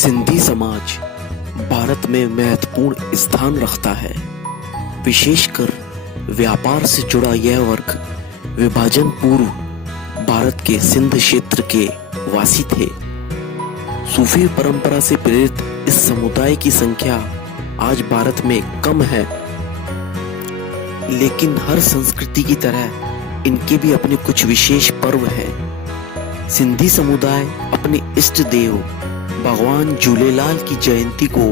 सिंधी समाज भारत में महत्वपूर्ण स्थान रखता है। विशेषकर व्यापार से जुड़ा यह वर्ग विभाजन पूर्व भारत के सिंध क्षेत्र के वासी थे। सूफी परंपरा से प्रेरित इस समुदाय की संख्या आज भारत में कम है, लेकिन हर संस्कृति की तरह इनके भी अपने कुछ विशेष पर्व हैं। सिंधी समुदाय अपने इष्ट देव भगवान झूलेलाल की जयंती को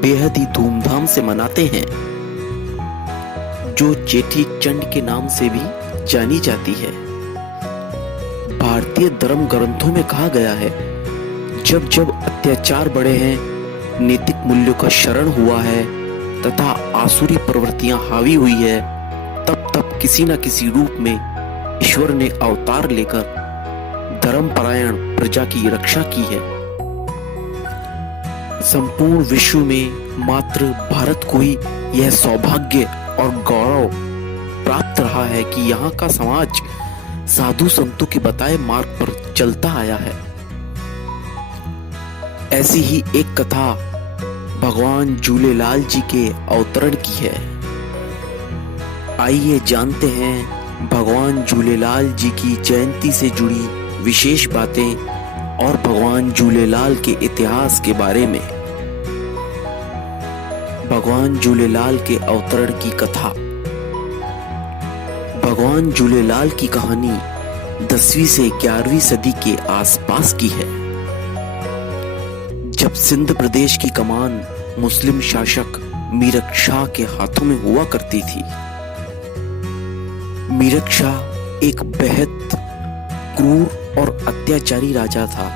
बेहद ही धूमधाम से मनाते हैं, जो चेटी चंड के नाम से भी जानी जाती है। भारतीय धर्म ग्रंथों में कहा गया है, जब जब अत्याचार बढ़े हैं, नैतिक मूल्यों का क्षरण हुआ है तथा आसुरी प्रवृत्तियां हावी हुई है, तब तब किसी न किसी रूप में ईश्वर ने अवतार लेकर धर्मपरायण प्रजा की रक्षा की है। संपूर्ण विश्व में मात्र भारत को ही यह सौभाग्य और गौरव प्राप्त रहा है कि यहाँ का समाज साधु संतों के बताए मार्ग पर चलता आया है। ऐसी ही एक कथा भगवान झूलेलाल जी के अवतरण की है। आइए जानते हैं भगवान झूलेलाल जी की जयंती से जुड़ी विशेष बातें और भगवान झूलेलाल के इतिहास के बारे में। भगवान झूलेलाल के अवतरण की कथा। भगवान झूलेलाल की कहानी 10वीं से 11वीं सदी के आसपास की है, जब सिंध प्रदेश की कमान मुस्लिम शासक मीरक शाह के हाथों में हुआ करती थी। मीरक शाह एक बेहद क्रूर और अत्याचारी राजा था,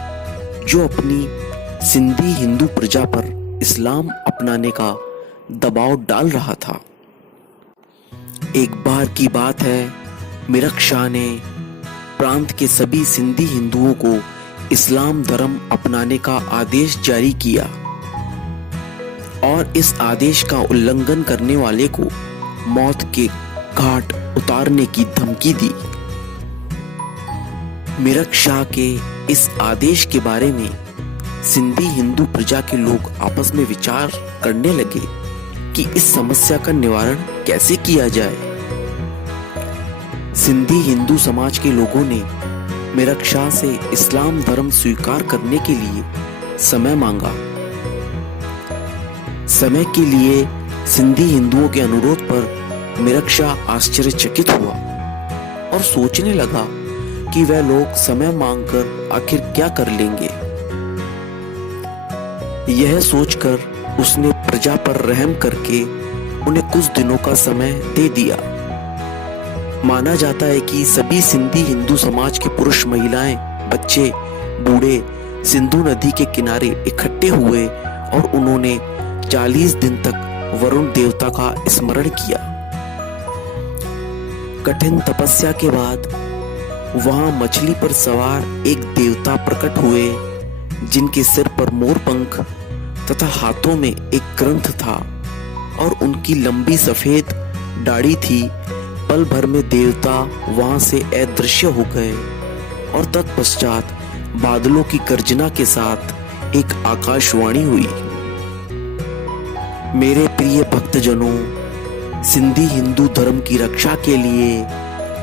जो अपनी सिंधी हिंदू प्रजा पर इस्लाम अपनाने का दबाव डाल रहा था। एक बार की बात है, मीरक शाह ने प्रांत के सभी सिंधी हिंदुओं को इस्लाम धर्म अपनाने का आदेश जारी किया और इस आदेश का उल्लंघन करने वाले को मौत के घाट उतारने की धमकी दी। मीरक शाह के इस आदेश के बारे में सिंधी हिंदू प्रजा के लोग आपस में विचार करने लगे कि इस समस्या का निवारण कैसे किया जाए। सिंधी हिंदू समाज के लोगों ने मीरक शाह से इस्लाम धर्म स्वीकार करने के लिए समय मांगा। समय के लिए सिंधी हिंदुओं के अनुरोध पर मीरक शाह आश्चर्यचकित हुआ और सोचने लगा कि वह लोग समय मांगकर आखिर क्या कर लेंगे। यह सोचकर उसने प्रजा पर रहम करके उन्हें कुछ दिनों का समय दे दिया। माना जाता है कि सभी सिंधी हिंदू समाज के पुरुष, महिलाएं, बच्चे, बूढ़े सिंधु नदी के किनारे इकट्ठे हुए और उन्होंने 40 दिन तक वरुण देवता का स्मरण किया। कठिन तपस्या के बाद वहां मछली पर सवार एक देवता प्रकट हुए, जिनके सिर पर मोर पंख तथा हाथों में एक ग्रंथ था और उनकी लंबी सफेद दाढ़ी थी। पल भर में देवता वहां से अदृश्य हो गए और तत्पश्चात बादलों की गर्जना के साथ एक आकाशवाणी हुई। मेरे प्रिय भक्तजनों, सिंधी हिंदू धर्म की रक्षा के लिए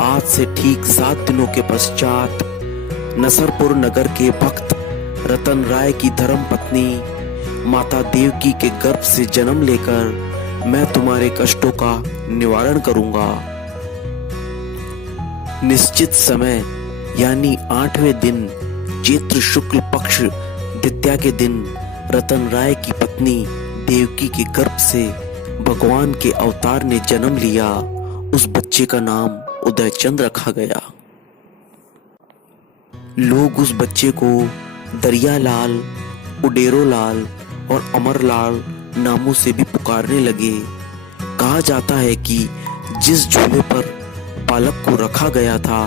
आज से ठीक 7 दिनों के पश्चात नसरपुर नगर के भक्त रतन राय की धर्म पत्नी माता देवकी के गर्भ से जन्म लेकर मैं तुम्हारे कष्टों का निवारण करूंगा। निश्चित समय यानी 8वें दिन चैत्र शुक्ल पक्ष द्वितीया के दिन रतन राय की पत्नी देवकी के गर्भ से भगवान के अवतार ने जन्म लिया। उस बच्चे का नाम उदयचंद रखा गया। लोग उस बच्चे को दरियालाल, उडेरोलाल और अमरलाल नामों से भी पुकारने लगे। कहा जाता है कि जिस झूले पर बालक को रखा गया था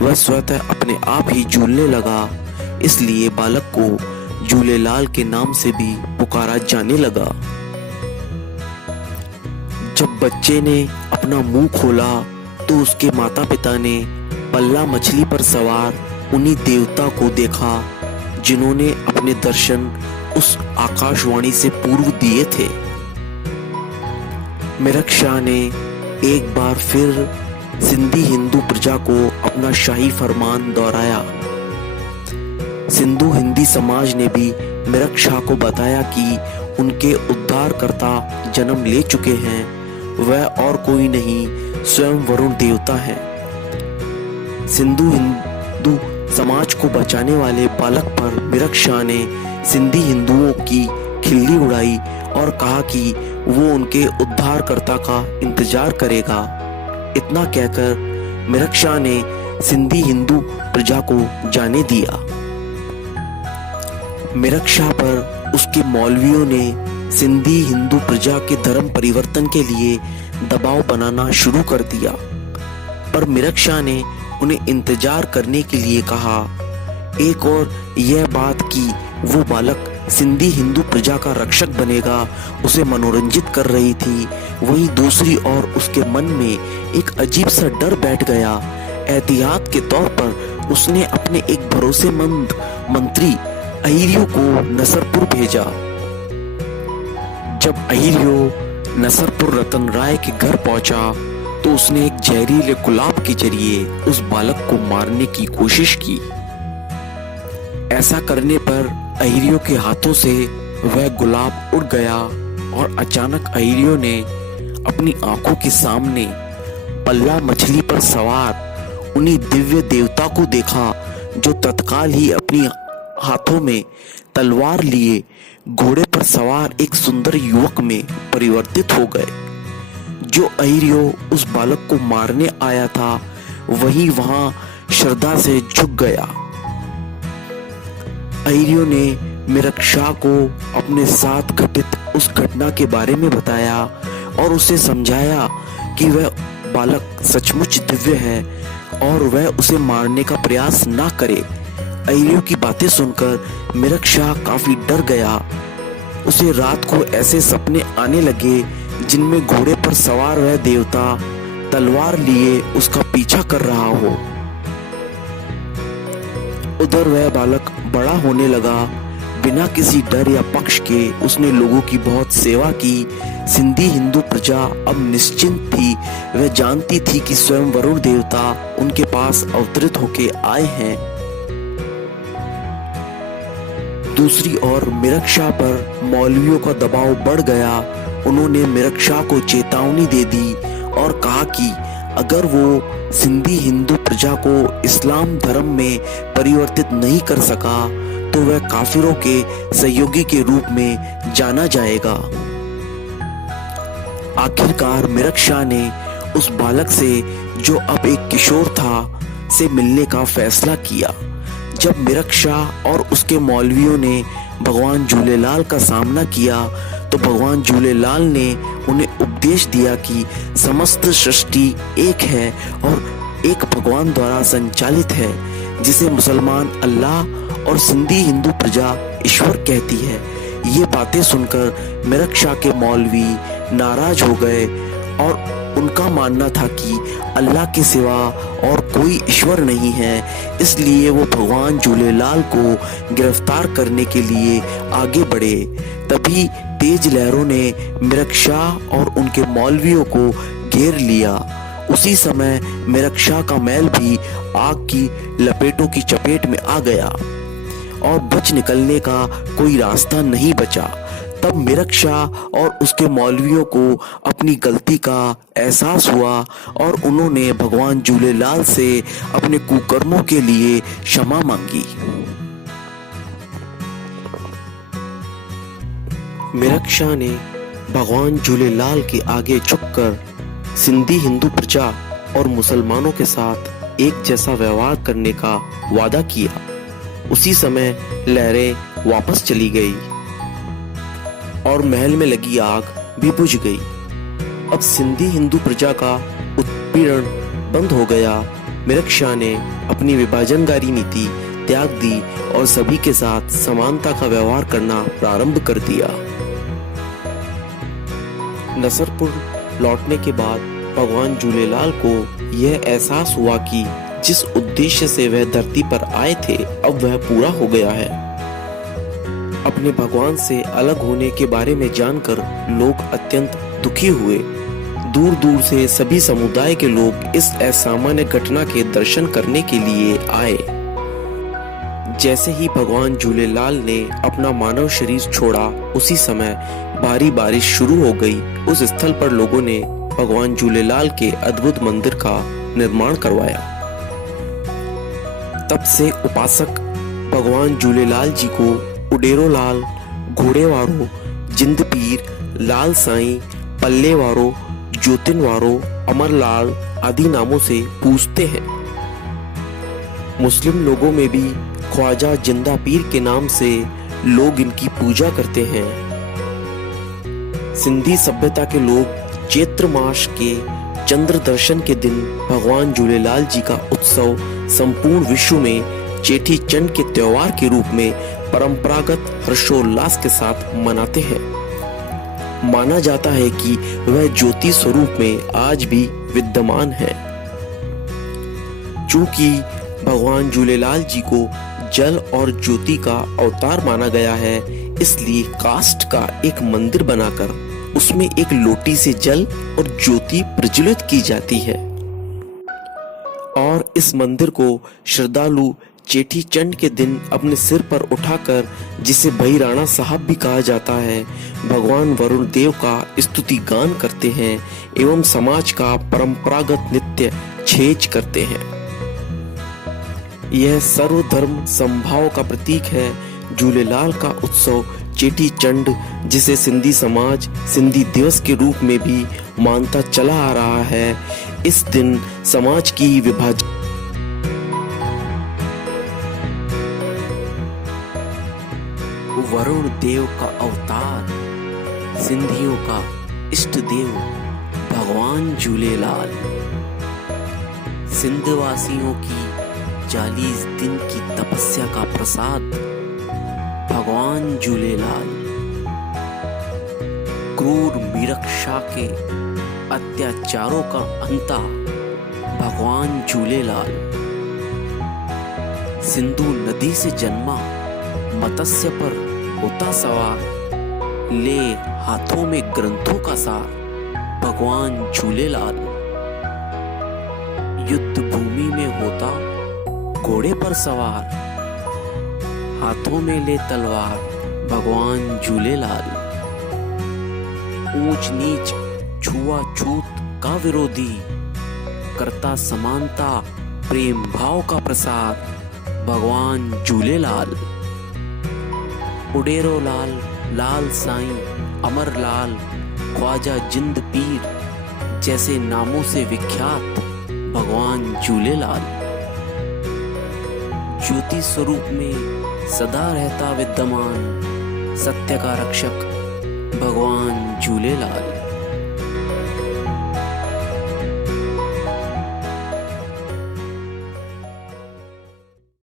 वह स्वतः अपने आप ही झूलने लगा, इसलिए बालक को झूलेलाल के नाम से भी पुकारा जाने लगा। जब बच्चे ने अपना मुंह खोला तो उसके माता पिता ने पल्ला मछली पर सवार उन्हीं देवता को देखा, जिन्होंने अपने दर्शन उस आकाशवाणी से पूर्व दिए थे। मिरक शाह ने एक बार फिर सिंधी हिंदू प्रजा को अपना शाही फरमान दोहराया। सिंधु हिंदी समाज ने भी मिरक शाह को बताया कि उनके उद्धारकर्ता जन्म ले चुके हैं, वह और कोई नहीं स्वयं वरुण देवता है। सिंधु हिंदू समाज को बचाने वाले बालक पर मिरक शाह ने सिंधी हिंदुओं की खिल्ली उड़ाई और कहा कि वो उनके उद्धारकर्ता का इंतजार करेगा। इतना कहकर मिरक शाह ने सिंधी हिंदू प्रजा को जाने दिया। मिरक शाह पर उसके मौलवियों ने सिंधी हिंदू प्रजा के धर्म परिवर्तन के लिए दबाव बनाना शुरू कर दिया, पर मिरक शाह ने उन्हें इंतजार करने के लिए कहा। एक और यह बात कि वो बालक सिंधी हिंदू प्रजा का रक्षक बनेगा उसे मनोरंजित कर रही थी, वहीं दूसरी ओर उसके मन में एक अजीब सा डर बैठ गया। एहतियात के तौर पर उसने अपने एक भरोसेमंद मंत्री अहिर्यो को नसरपुर भेजा। जब अहिर्यो नसरपुर रतन राय के घर पहुंचा तो उसने एक जहरीले गुलाब के जरिए उस बालक को मारने की कोशिश की। ऐसा करने पर अहिर्यो के हाथों से वह गुलाब उड़ गया और अचानक अहिर्यो ने अपनी आंखों के सामने पल्ला मछली पर सवार उन्हीं दिव्य देवता को देखा, जो तत्काल ही अपनी हाथों में तलवार लिए घोड़े पर सवार एक सुंदर युवक में परिवर्तित हो गए। जो अहिर्यो उस बालक को मारने आया था वही वहां श्रद्धा से झुक गया। अहिर्यो ने मिरक शाह को अपने साथ घटित उस घटना के बारे में बताया और उसे समझाया कि वह बालक सचमुच दिव्य है और वह उसे मारने का प्रयास ना करे। अहिर्यो की बातें सुनकर मिरक शाह काफी डर गया। उसे रात को ऐसे सपने आने लगे जिनमें घोड़े पर सवार वह देवता तलवार लिए उसका पीछा कर रहा हो। उधर वह बालक बड़ा होने लगा। बिना किसी डर या पक्ष के उसने लोगों की बहुत सेवा की। सिंधी हिंदू प्रजा अब निश्चिंत थी। वह जानती थी कि स्वयं वरुण देवता उनके पास अवतरित होके आए हैं। दूसरी ओर मिरक शाह पर मौलवियों का दबाव बढ़ गया। उन्होंने मिरक शाह को चेतावनी दे दी और कहा कि अगर वो सिंधी हिंदू प्रजा को इस्लाम धर्म में परिवर्तित नहीं कर सका तो वह काफिरों के सहयोगी के रूप में जाना जाएगा। आखिरकार मिरक शाह ने उस बालक से, जो अब एक किशोर था, से मिलने का फैसला किया। जब मिरक शाह और उसके मौलवियों ने भगवान झूलेलाल का सामना किया तो भगवान झूलेलाल ने उन्हें उपदेश दिया कि समस्त सृष्टि एक है और एक भगवान द्वारा संचालित है, जिसे मुसलमान अल्लाह और सिंधी हिंदू प्रजा ईश्वर कहती है। ये बातें सुनकर मिरक शाह के मौलवी नाराज हो गए और उनका मानना था कि अल्लाह के सिवा और कोई ईश्वर नहीं है, इसलिए वो भगवान झूलेलाल को गिरफ्तार करने के लिए आगे बढ़े। तभी तेज लहरों ने मिरक शाह और उनके मौलवियों को घेर लिया। उसी समय मिरक शाह का महल भी आग की लपेटों की चपेट में आ गया और बच निकलने का कोई रास्ता नहीं बचा। तब मिरक शाह और उसके मौलवियों को अपनी गलती का एहसास हुआ और उन्होंने भगवान झूलेलाल से अपने कुकर्मों के लिए क्षमा मांगी। मिरक शाह ने भगवान झूलेलाल के आगे झुककर सिंधी हिंदू प्रजा और मुसलमानों के साथ एक जैसा व्यवहार करने का वादा किया। उसी समय लहरें वापस चली गई और महल में लगी आग भी बुझ गई। अब सिंधी हिंदू प्रजा का उत्पीड़न बंद हो गया। मिरक शाह ने अपनी विभाजनकारी नीति त्याग दी और सभी के साथ समानता का व्यवहार करना प्रारंभ कर दिया। नसरपुर लौटने के बाद भगवान झूलेलाल को यह एहसास हुआ कि जिस उद्देश्य से वह धरती पर आए थे अब वह पूरा हो गया है। अपने भगवान से अलग होने के बारे में जानकर लोग अत्यंत दुखी हुए। दूर दूर से सभी समुदाय के लोग इस असामान्य घटना के दर्शन करने के लिए आए। जैसे ही भगवान झूलेलाल ने अपना मानव शरीर छोड़ा, उसी समय भारी बारिश शुरू हो गई। उस स्थल पर लोगों ने भगवान झूलेलाल के अद्भुत मंदिर का निर्माण करवाया। तब से उपासक भगवान झूलेलाल जी को उडेरोलाल, घोड़ेवारो, जिंदपीर, लाल साईं, पल्लेवारो, ज्योतिनवारो, अमरलाल आदि नामों से पूजते हैं। मुस्लिम लोगों में भी ख्वाजा जिंदा पीर के नाम से लोग इनकी पूजा करते हैं। सिंधी सभ्यता के लोग चैत्र मास के चंद्र दर्शन के दिन भगवान झूलेलाल जी का उत्सव संपूर्ण विश्व में चेटी चंड के त्योहार के रूप में परंपरागत हर्षोल्लास के साथ मनाते हैं। माना जाता है कि वह ज्योति स्वरूप में आज भी विद्यमान है। चूंकि भगवान झूलेलाल जी को जल और ज्योति का अवतार माना गया है, इसलिए काष्ठ का एक मंदिर बनाकर उसमें एक लोटी से जल और ज्योति प्रज्वलित की जाती है और इस मंदिर को श्रद्धालु चेटी चंड के दिन अपने सिर पर उठाकर, जिसे भैराणा साहब भी कहा जाता है, भगवान वरुण देव का स्तुति गान करते हैं एवं समाज का परंपरागत नृत्य छेज करते हैं। यह सर्वधर्म समभाव का प्रतीक है। झूलेलाल का उत्सव चेटी चंड, जिसे सिंधी समाज सिंधी दिवस के रूप में भी मानता चला आ रहा है, इस दिन समाज की विभाजन वरुण देव का अवतार, सिंधियों का इष्ट देव भगवान झूलेलाल, सिंधवासियों की 40 दिन की तपस्या का प्रसाद भगवान झूलेलाल, क्रूर मीरक्षा के अत्याचारों का अंता भगवान झूलेलाल, सिंधु नदी से जन्मा मत्स्य पर होता सवार, ले हाथों में ग्रंथों का सार भगवान झूलेलाल, युद्ध भूमि में होता घोड़े पर सवार, हाथों में ले तलवार भगवान झूलेलाल, ऊंच नीच छुआछूत का विरोधी, करता समानता प्रेम भाव का प्रसार भगवान झूलेलाल, उडेरोलाल, लाल साईं, अमरलाल, ख्वाजा जिंद पीर जैसे नामों से विख्यात भगवान झूलेलाल, ज्योति स्वरूप में सदा रहता विद्यमान, सत्य का रक्षक भगवान झूलेलाल।